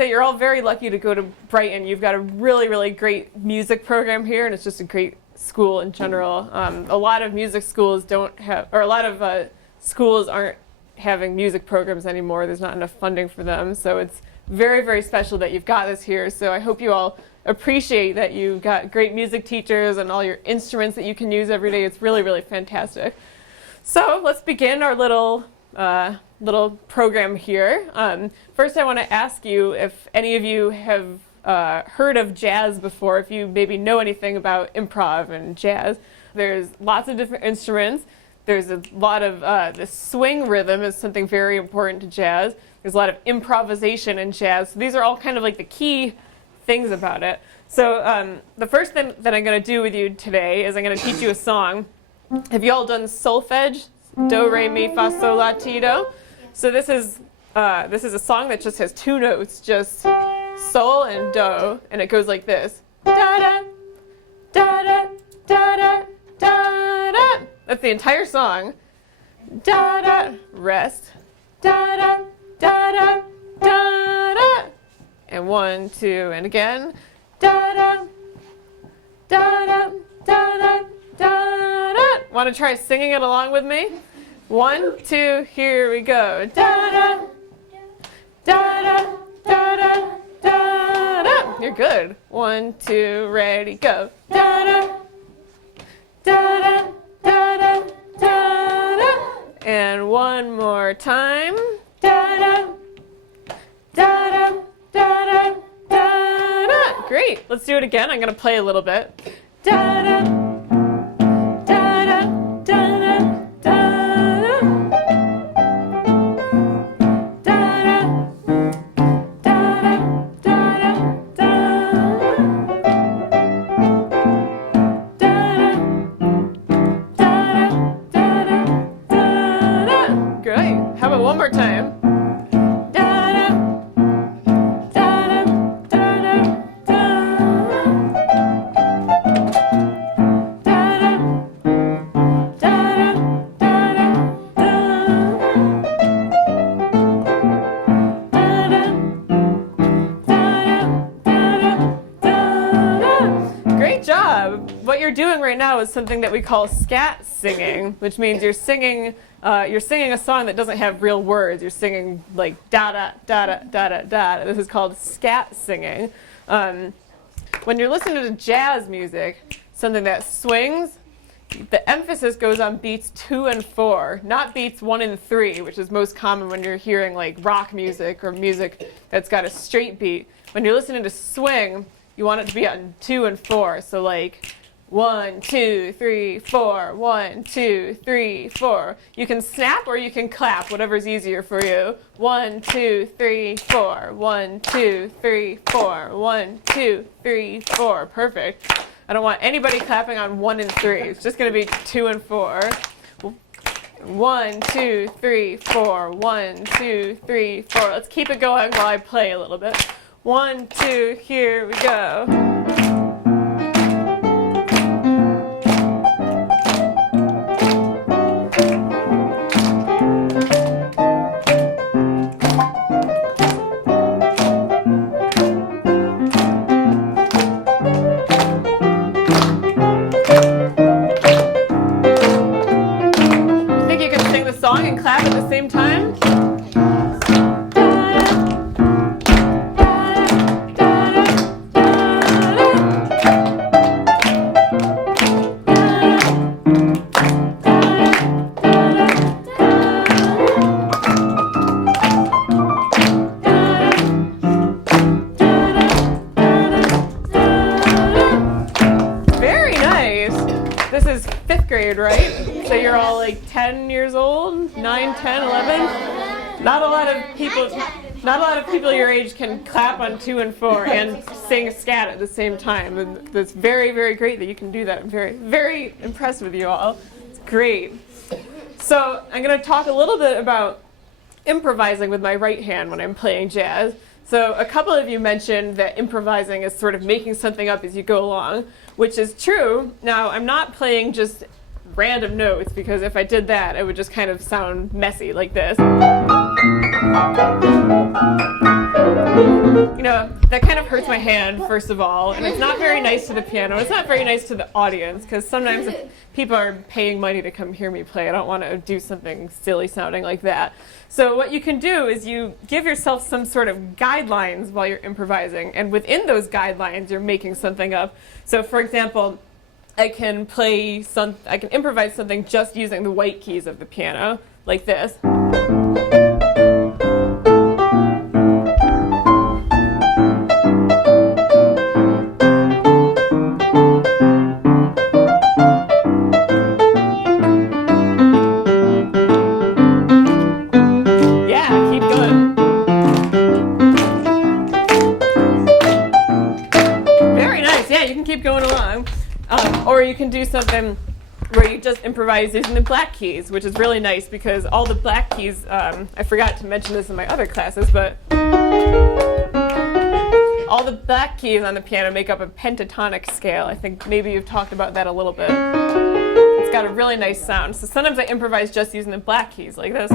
say you're all very lucky to go to Brighton. You've got a really, really great music program here, and it's just a great school in general. A lot of music schools don't have, or a lot of schools aren't having music programs anymore. There's not enough funding for them, so it's very, very special that you've got this here. So I hope you all appreciate that you've got great music teachers and all your instruments that you can use every day. It's really, really fantastic. So let's begin our little program here. First, I want to ask you if any of you have heard of jazz before, if you maybe know anything about improv and jazz. There's lots of different instruments. There's a lot of the swing rhythm is something very important to jazz. There's a lot of improvisation in jazz. So these are all kind of like the key things about it. So the first thing that I'm going to do with you today is I'm going to teach you a song. Have you all done solfege? Do, re, mi, fa, sol, la, ti, do? So this is a song that just has two notes, just sol and do, and it goes like this. Da da da da da da da da. That's the entire song. Da da, rest. Da da da da da da. And 1, 2, and again. Da da da da da da da da. Want to try singing it along with me? 1, 2, here we go. Da da da da da da da da. You're good. 1, 2, ready, go. Da da da da da da da da. And one more time. Da da da da da da da da. Great. Let's do it again. I'm going to play a little bit. Da da. One more time. Da da da da da da da da da. Great job. What you're doing right now is something that we call scat singing, which means you're singing a song that doesn't have real words. You're singing like da da da da da da da. This is called scat singing. When you're listening to jazz music, something that swings, the emphasis goes on beats 2 and 4, not beats 1 and 3, which is most common when you're hearing like rock music or music that's got a straight beat. When you're listening to swing, you want it to be on 2 and 4. So like 1, 2, 3, 4. 1, 2, 3, 4. You can snap or you can clap, whatever's easier for you. 1, 2, 3, 4. 1, 2, 3, 4. 1, 2, 3, 4. Perfect. I don't want anybody clapping on 1 and 3. It's just going to be 2 and 4. 1, 2, 3, 4. 1, 2, 3, 4. Let's keep it going while I play a little bit. 1, 2, here we go. Song and clap at the same time. Very nice. This is 5th grade, right? So you're all like 10 years old, 9, 10, 11. Not a lot of people your age can clap on 2 and 4 and sing scat at the same time. And that's very, very great that you can do that. I'm very, very impressed with you all. It's great. So I'm going to talk a little bit about improvising with my right hand when I'm playing jazz. So a couple of you mentioned that improvising is sort of making something up as you go along, which is true. Now, I'm not playing just random notes, because if I did that, it would just kind of sound messy like this. You know, that kind of hurts my hand, first of all, and it's not very nice to the piano. It's not very nice to the audience, because sometimes if people are paying money to come hear me play, I don't want to do something silly sounding like that. So what you can do is you give yourself some sort of guidelines while you're improvising, and within those guidelines, you're making something up. So for example, I can improvise something just using the white keys of the piano, like this. Keep going along. Or you can do something where you just improvise using the black keys, which is really nice because all the black keys, I forgot to mention this in my other classes, but all the black keys on the piano make up a pentatonic scale. I think maybe you've talked about that a little bit. It's got a really nice sound. So sometimes I improvise just using the black keys like this.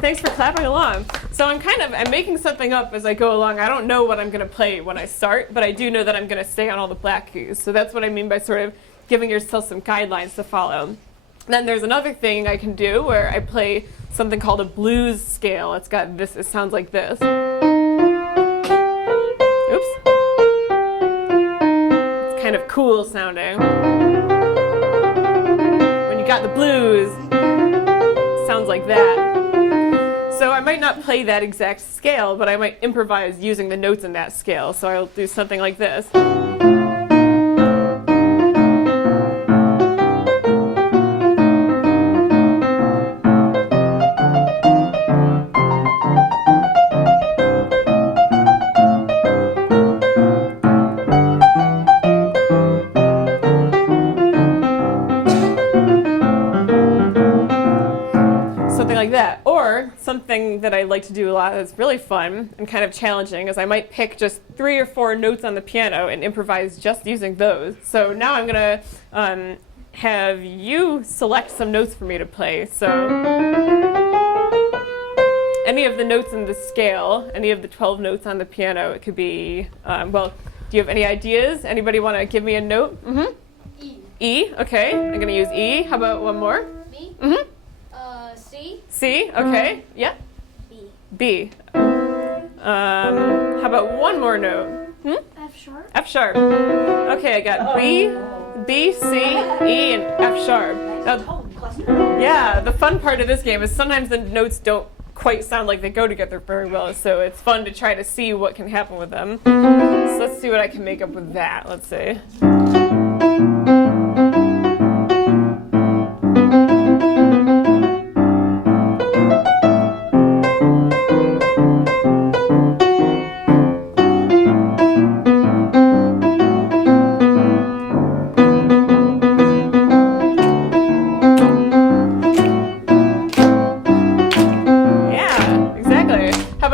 Thanks for clapping along. So I'm making something up as I go along. I don't know what I'm going to play when I start, but I do know that I'm going to stay on all the black keys. So that's what I mean by sort of giving yourself some guidelines to follow. Then there's another thing I can do where I play something called a blues scale. It sounds like this. Oops. It's kind of cool sounding. When you got the blues, it sounds like that. So I might not play that exact scale, but I might improvise using the notes in that scale. So I'll do something like this. Like that. Or something that I like to do a lot that's really fun and kind of challenging is I might pick just 3 or 4 notes on the piano and improvise just using those. So now I'm going to have you select some notes for me to play. So any of the notes in the scale, any of the 12 notes on the piano, it could be, well, do you have any ideas? Anybody want to give me a note? Mm-hmm. E. E, okay. I'm going to use E. How about one more? B. Mm-hmm. C. C, okay. Yeah. B. B. How about one more note? F sharp. F sharp. Okay, I got B, B, C, E, and F sharp. Now, yeah, the fun part of this game is sometimes the notes don't quite sound like they go together very well, so it's fun to try to see what can happen with them. So let's see what I can make up with that. Let's see.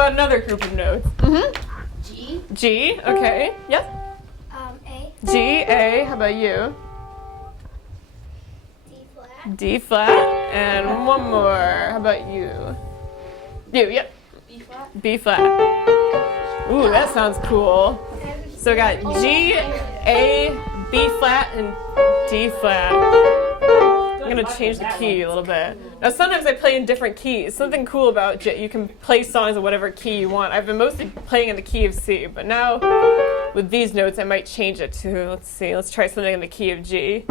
Another group of notes. Mm-hmm. G. G, okay. Yes. A. G, A. How about you? D flat. D flat. And one more. How about you? You, yep. B flat. B flat. Ooh, that sounds cool. So I got G, A, B flat, and D flat. I'm going to change the key a little bit. Now sometimes I play in different keys. Something cool about you can play songs in whatever key you want. I've been mostly playing in the key of C, but now with these notes I might change it to, let's see, let's try something in the key of G.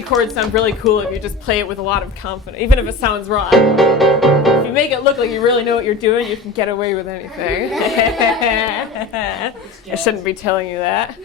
any chord sound really cool if you just play it with a lot of confidence, even if it sounds wrong. If you make it look like you really know what you're doing, you can get away with anything. I shouldn't be telling you that.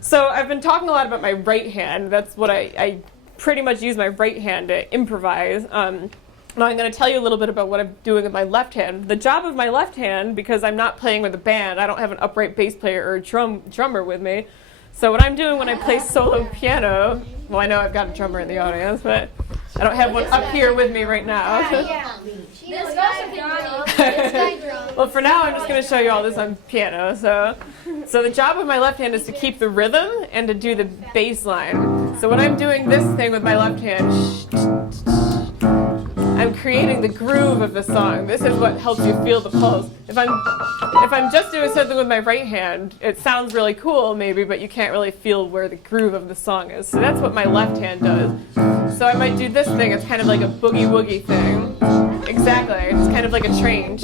So I've been talking a lot about my right hand. That's what I pretty much use my right hand to improvise. Now I'm going to tell you a little bit about what I'm doing with my left hand. The job of my left hand, because I'm not playing with a band, I don't have an upright bass player or a drummer with me. So what I'm doing when I play solo piano, well, I know I've got a drummer in the audience, but I don't have one up here with me right now. Well, for now, I'm just going to show you all this on piano. So the job of my left hand is to keep the rhythm and to do the bass line. So when I'm doing this thing with my left hand, I'm creating the groove of the song. This is what helps you feel the pulse. If I'm just doing something with my right hand, it sounds really cool maybe, but you can't really feel where the groove of the song is. So that's what my left hand does. So I might do this thing. It's kind of like a boogie woogie thing. Exactly. It's kind of like a train.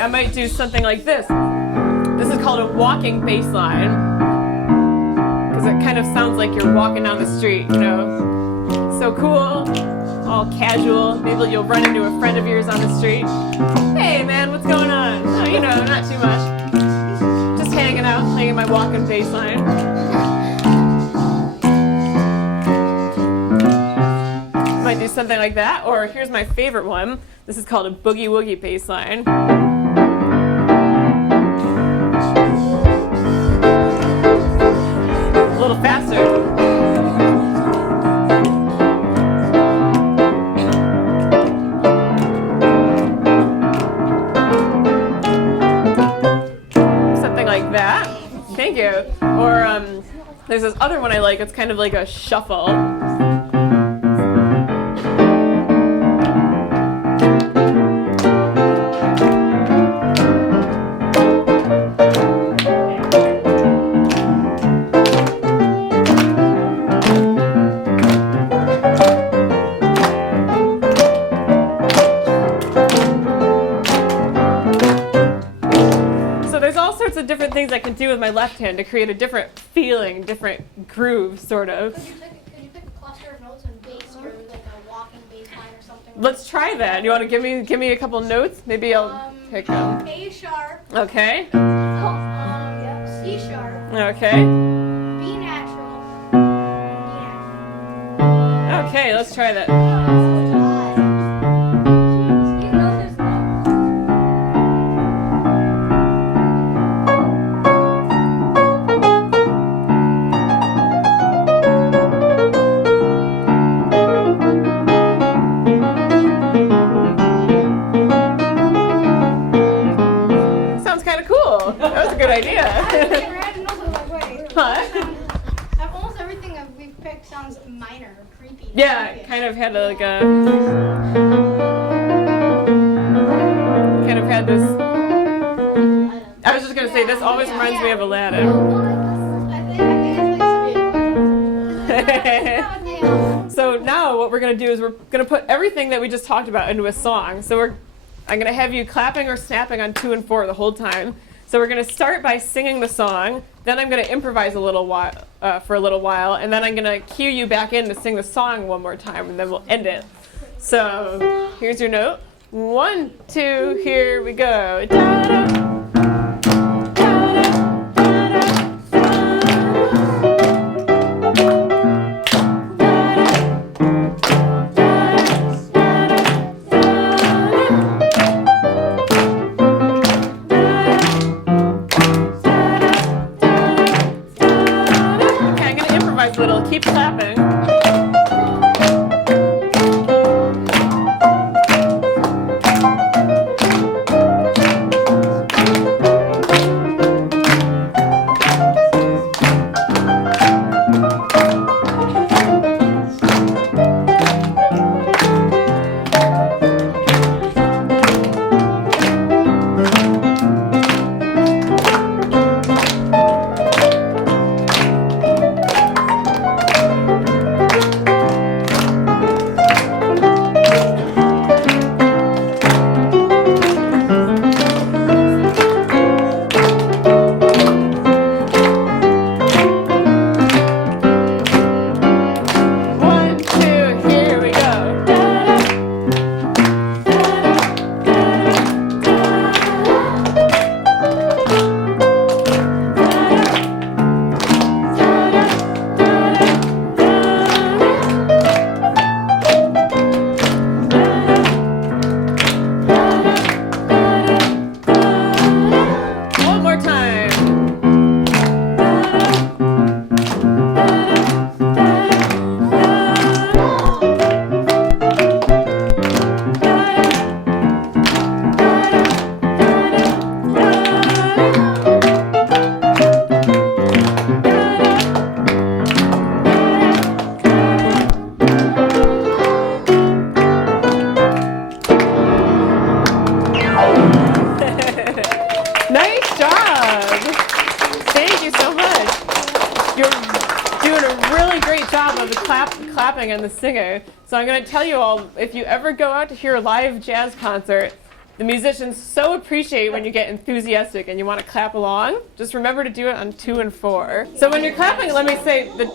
I might do something like this. This is called a walking bass line, because it kind of sounds like you're walking down the street, you know. So cool, all casual. Maybe you'll run into a friend of yours on the street. Hey man, what's going on? Oh, you know, not too much. Just hanging out, playing my walking bass line. Might do something like that, or here's my favorite one. This is called a boogie woogie bass line. A little faster. Something like that. Thank you. Or there's this other one I like. It's kind of like a shuffle. Different things I can do with my left hand to create a different feeling, different groove, sort of. Could you pick a cluster of notes and bass or like a walking bass line or something? Let's try that. You want to give me a couple notes? Maybe I'll pick them. A sharp. Okay. C sharp. Okay. B natural. Okay, let's try that. Good idea. Huh? Almost everything that we've picked sounds minor or creepy. Yeah, it kind of had like a kind of had this. I was just gonna say this always reminds me of Aladdin. So now what we're gonna do is we're gonna put everything that we just talked about into a song. So I'm gonna have you clapping or snapping on 2 and 4 the whole time. So we're going to start by singing the song, then I'm going to improvise a little while, for a little while, and then I'm going to cue you back in to sing the song one more time, and then we'll end it. So here's your note. 1, 2, here we go. Da-da. Keep clapping. doing a really great job of the clapping and the singing. So I'm going to tell you all, if you ever go out to hear a live jazz concert, the musicians so appreciate when you get enthusiastic and you want to clap along. Just remember to do it on 2 and 4. So when you're clapping, let me say the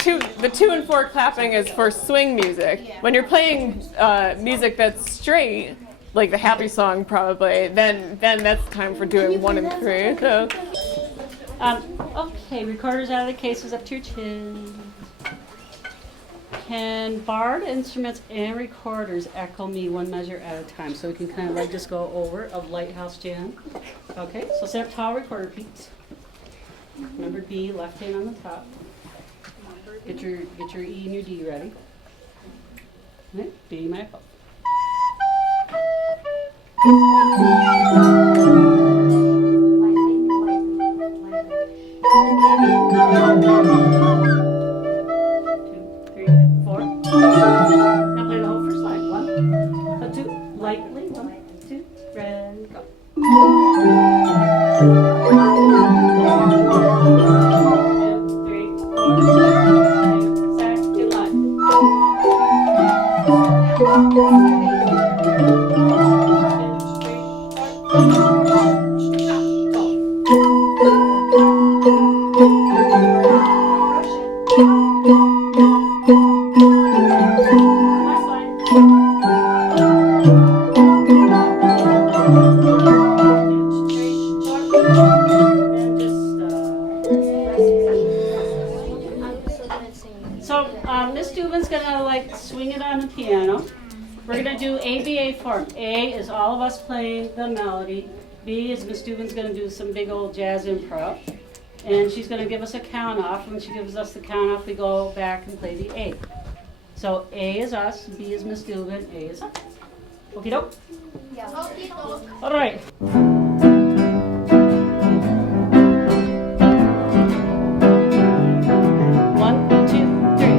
2 and 4 clapping is for swing music. When you're playing music that's straight, like the happy song probably, then that's time for doing 1 and 3. So. Okay, recorders out of the cases, up to your chin. Can barred instruments and recorders echo me 1 measure at a time? So we can kind of like just go over of Lighthouse Jam. Okay, so stand up tall, recorder peaks. Number B, left hand on the top. Get your E and your D ready. Okay, B, my fault. Now play the whole first line. 1, 2, lightly. 1, 2, ready, go. 2, 3, 4. Second line. 's gonna like swing it on the piano. We're gonna do ABA form. A is all of us playing the melody. B is Miss Dubin's gonna do some big old jazz improv. And she's gonna give us a count off. When she gives us the count off, we go back and play the A. So A is us, B is Miss Dubin, A is us. Okie doke? Yeah. All right. 1, 2, 3.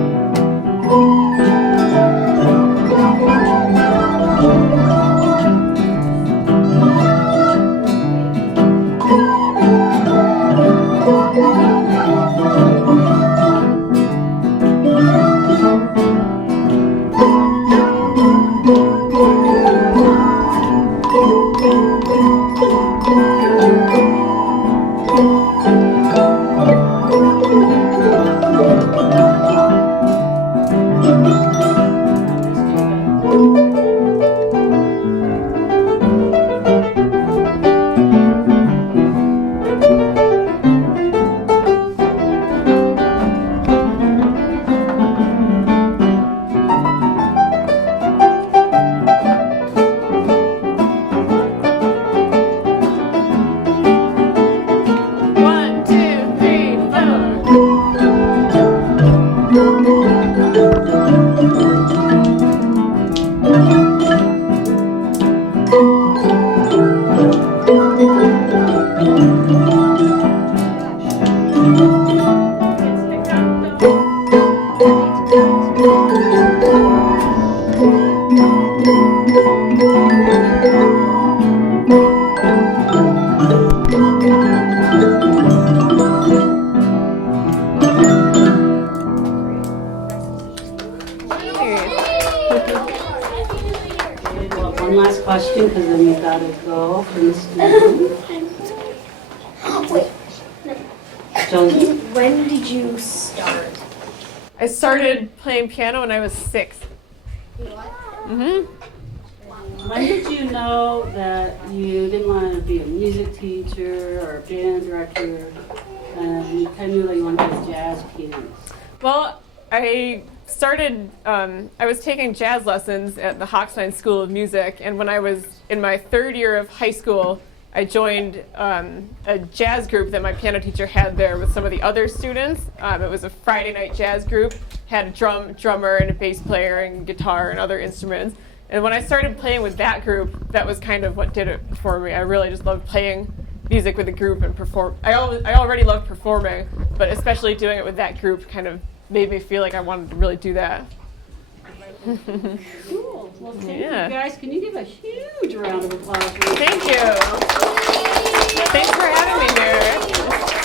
One last question, because then we've got to go for Miss Dubin. Josie? When did you start? I started playing piano when I was 6. When did you know that you didn't want to be a music teacher or a band director, and you kind of knew that you wanted to be a jazz pianist? Well, I was taking jazz lessons at the Hochstein School of Music, and when I was in my 3rd year of high school, I joined a jazz group that my piano teacher had there with some of the other students. It was a Friday night jazz group, had a drummer and a bass player and guitar and other instruments. And when I started playing with that group, that was kind of what did it for me. I really just loved playing music with a group and perform. I already loved performing, but especially doing it with that group kind of made me feel like I wanted to really do that. Cool. Well, thank Yeah. you guys. Can you give a huge round of applause for Thank you. Thanks for having me here.